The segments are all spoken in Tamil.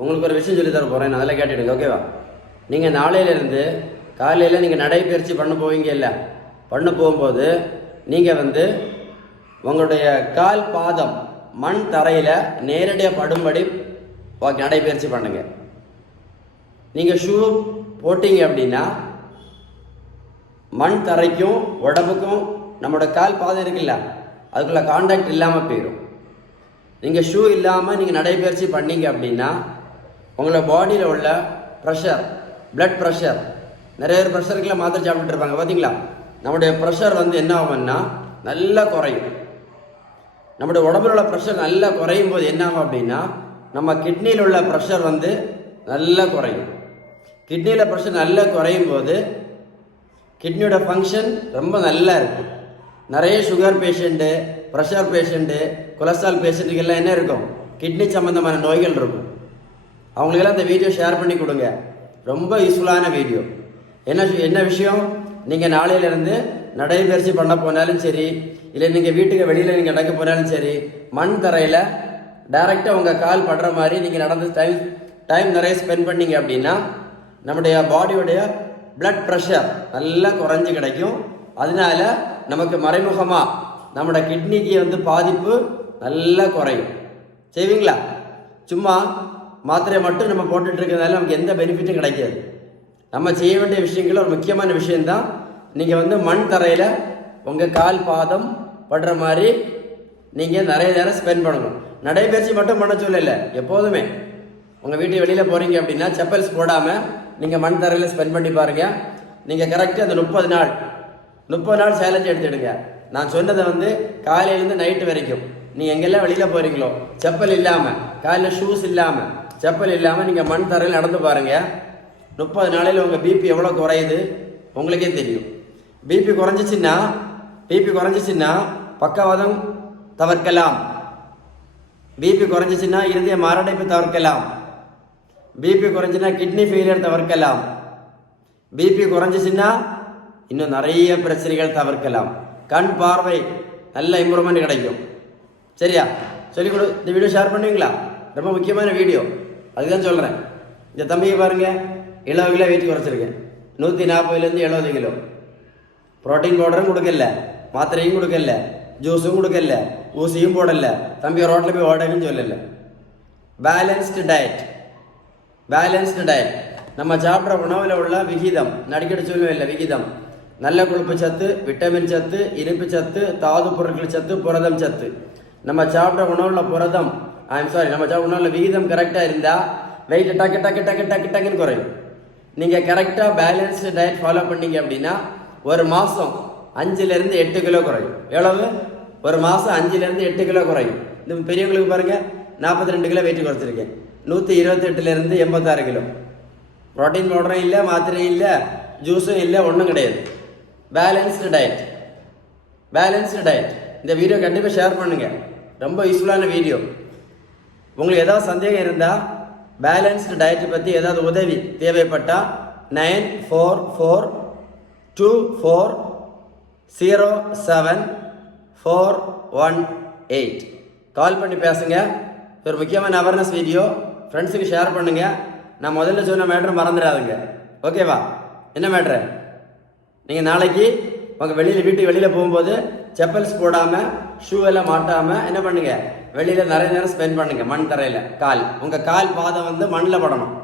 உங்களுக்கு ஒரு விஷயம் சொல்லி தர போகிறேன், அதெல்லாம் கேட்டுடுங்க. ஓகேவா? நீங்கள் நாளையிலேருந்து காலையில் நீங்கள் நடைப்பயிற்சி பண்ண போவீங்க இல்லை, பண்ண போகும்போது நீங்கள் உங்களுடைய கால் பாதம் மண் தரையில் நேரடியாக படும்படி நடைப்பயிற்சி பண்ணுங்க. நீங்கள் ஷூ போட்டீங்க அப்படின்னா மண் தரைக்கும் உடம்புக்கும் நம்மளோட கால் பாதம் இருக்குல்ல, அதுக்குள்ள கான்டாக்ட் இல்லாமல் போயிடும். நீங்கள் ஷூ இல்லாமல் நீங்கள் நடைப்பயிற்சி பண்ணீங்க அப்படின்னா உங்களோட பாடியில் உள்ள ப்ரெஷர், பிளட் ப்ரெஷர், நிறைய பேர் ப்ரெஷருக்குலாம் மாத்திரை சாப்பிட்டுட்டு இருப்பாங்க பார்த்தீங்களா, நம்முடைய ப்ரெஷர் என்ன ஆகும்னா நல்லா குறையும். நம்முடைய உடம்புல உள்ள ப்ரெஷர் நல்லா குறையும் போது என்ன ஆகும் அப்படின்னா நம்ம கிட்னியில் உள்ள ப்ரெஷர் நல்லா குறையும். கிட்னியில் ப்ரெஷர் நல்லா குறையும் போது கிட்னியோட ஃபங்க்ஷன் ரொம்ப நல்லா இருக்கும். நிறைய sugar patient, pressure patient, cholesterol பேஷண்ட்டுக்கெல்லாம் என்ன இருக்கும், கிட்னி சம்மந்தமான நோய்கள் இருக்கும். அவங்களுக்கெல்லாம் இந்த வீடியோ ஷேர் பண்ணி கொடுங்க. ரொம்ப யூஸ்ஃபுல்லான வீடியோ. என்ன விஷயம், நீங்கள் நாளையிலேருந்து நடைபயிற்சி பண்ண போனாலும் சரி, இல்லை நீங்கள் வீட்டுக்கு வெளியில் நீங்கள் நடக்க போனாலும் சரி, மண் தரையில் டைரெக்டாக உங்கள் கால் படுற மாதிரி நீங்கள் நடந்து டைம் நிறைய ஸ்பெண்ட் பண்ணீங்க அப்படின்னா நம்முடைய பாடியோடைய பிளட் ப்ரெஷர் நல்லா குறைஞ்சி கிடைக்கும். அதனால நமக்கு மறைமுகமாக நம்மளோட கிட்னிக்கு பாதிப்பு நல்லா குறையும். செய்வீங்களா? சும்மா மாத்திரையை மட்டும் நம்ம போட்டுட்டு இருக்கிறதுனால நமக்கு எந்த பெனிஃபிட்டும் கிடைக்காது. நம்ம செய்ய வேண்டிய விஷயங்கள் ஒரு முக்கியமான விஷயந்தான். நீங்கள் மண் தரையில் உங்கள் கால் பாதம் படுற மாதிரி நீங்கள் நிறைய நேரம் ஸ்பெண்ட் பண்ணணும். நடைபயிற்சி மட்டும் பண்ண சொல்லலை, எப்போதுமே உங்கள் வீட்டு வெளியில் போகிறீங்க அப்படின்னா செப்பல்ஸ் போடாமல் நீங்கள் மண் தரையில் ஸ்பெண்ட் பண்ணி பாருங்கள். நீங்கள் கரெக்டாக அந்த 30 நாள் சேலஞ்ச் எடுத்துடுங்க. நான் சொன்னதை காலையிலேருந்து நைட்டு வரைக்கும் நீங்கள் எங்கெல்லாம் வெளியில் போகிறீங்களோ செப்பல் இல்லாமல், காலையில் ஷூஸ் இல்லாமல், செப்பல் இல்லாமல் நீங்கள் மண் தரையில் நடந்து பாருங்கள். 30 நாளையில் உங்கள் பிபி எவ்வளோ குறையுது உங்களுக்கே தெரியும். பிபி குறைஞ்சிச்சின்னா பக்கவாதம் தவிர்க்கலாம். பிபி குறைஞ்சிச்சின்னா இருதய மாரடைப்பு தவிர்க்கலாம். பிபி குறைஞ்சின்னா கிட்னி ஃபெயிலியர் தவிர்க்கலாம். பிபி குறைஞ்சிச்சின்னா இன்னும் நிறைய பிரச்சனைகள் தவிர்க்கலாம். கண் பார்வை நல்ல இம்ப்ரூவ்மெண்ட் கிடைக்கும். சரியா? சொல்லிக் கொடு. இந்த வீடியோ ஷேர் பண்ணுவீங்களா? ரொம்ப முக்கியமான வீடியோ, அதுதான் சொல்கிறேன். இந்த தம்பியை பாருங்க, 70 கிலோ வெயிட் குறைச்சிருக்கேன். 140லேருந்து 70 கிலோ. ப்ரோட்டீன் பவுடரும் கொடுக்கல, மாத்திரையும் கொடுக்கல, ஜூஸும் கொடுக்கல, ஊசியும் போடல. தம்பி ரோட்டில் போய் ஓடன்னு சொல்லலை. Balanced diet. நம்ம சாப்பிட்ற உணவில் உள்ள விகிதம், நடிக்கடி சொல்லுவேன் இல்லை, விகிதம், நல்ல கொழுப்பு சத்து, விட்டமின் சத்து, இனிப்பு சத்து, தாது பொருட்கள் சத்து, புரதம் சத்து. நம்ம சாப்பிட்ற உணவுல புரதம் நம்ம சாப்பிட்ற உணவுல விகிதம் கரெக்டாக இருந்தால் வெயிட் டக்குன்னு குறையும். நீங்கள் கரெக்டாக பேலன்ஸ்டு டயட் ஃபாலோ பண்ணீங்க அப்படின்னா ஒரு மாதம் 5லேருந்து 8 கிலோ குறையும். எவ்வளவு? ஒரு மாதம் 5லேருந்து 8 கிலோ குறையும். இந்த பெரியவங்களுக்கு பாருங்கள், 42 கிலோ வெயிட் குறைச்சிருக்கேன். 128லேருந்து 86 கிலோ. ப்ரோட்டீன் பவுடரும் இல்லை, மாத்திரையும் இல்லை, ஜூஸும் இல்லை, ஒன்றும் கிடையாது. Balanced diet. இந்த வீடியோ கண்டிப்பாக ஷேர் பண்ணுங்கள். ரொம்ப யூஸ்ஃபுல்லான வீடியோ. உங்களுக்கு ஏதாவது சந்தேகம் இருந்தால், பேலன்ஸ்டு டயட்டை பற்றி ஏதாவது உதவி தேவைப்பட்டால் 9424074118 கால் பண்ணி பேசுங்க. ஒரு முக்கியமான அவேர்னஸ் வீடியோ, ஃப்ரெண்ட்ஸுக்கு ஷேர் பண்ணுங்கள். நான் முதல்ல சொன்ன மேட்ரு மறந்துடாதுங்க. ஓகேவா? என்ன மேட்ரு? நீங்கள் நாளைக்கு உங்கள் வீட்டுக்கு வெளியில் போகும்போது செப்பல்ஸ் போடாமல், ஷூ எல்லாம் மாட்டாமல் என்ன பண்ணுங்க, வெளியில் நிறைய நேரம் ஸ்பெண்ட் பண்ணுங்கள். மண் தரையில் உங்கள் கால் பாதம் மண்ணில் படணும்.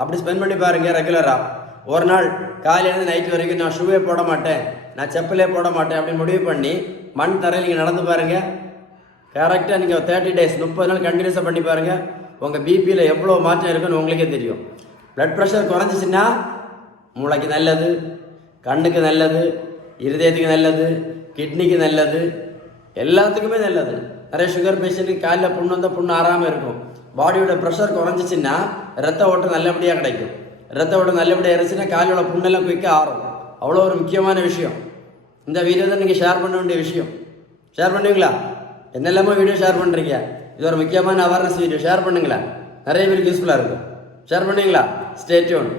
அப்படி ஸ்பெண்ட் பண்ணி பாருங்கள் ரெகுலராக. ஒரு நாள் காலையிலேருந்து நைட்டு வரைக்கும் நான் ஷூவே போட மாட்டேன், நான் செப்பலே போட மாட்டேன் அப்படின்னு முடிவு பண்ணி மண் தரையில் நீங்கள் நடந்து பாருங்கள். கரெக்டாக நீங்கள் 30 days 30 நாள் கண்டினியூஸாக பண்ணி பாருங்கள். உங்கள் பிபியில் எவ்வளோ மாற்றம் இருக்குன்னு உங்களுக்கே தெரியும். பிளட் ப்ரெஷர் குறைஞ்சிச்சின்னா மூளைக்கு நல்லது, கண்ணுக்கு நல்லது, இருதயத்துக்கு நல்லது, கிட்னிக்கு நல்லது, எல்லாத்துக்குமே நல்லது. நிறைய சுகர் பேஷண்ட்டுக்கு காலில் புண்ணு ஆறாமல் இருக்கும். பாடியோட ப்ரெஷர் குறைஞ்சிச்சின்னா ரத்த ஓட்டம் நல்லபடியாக கிடைக்கும். ரத்த ஓட்டம் நல்லபடியாக இருந்துச்சுன்னா காலோட புண்ணெல்லாம் குயிக்காக ஆறும். அவ்வளோ ஒரு முக்கியமான விஷயம். இந்த வீடியோ தான் நீங்கள் ஷேர் பண்ண வேண்டிய விஷயம். ஷேர் பண்ணுவீங்களா? என்னெல்லாமோ வீடியோ ஷேர் பண்ணுறீங்க. இது ஒரு முக்கியமான அவேர்னஸ் வீடியோ, ஷேர் பண்ணுங்களேன். நிறைய பேருக்கு யூஸ்ஃபுல்லாக இருக்கும். ஷேர் பண்ணுவீங்களா? Stay tune.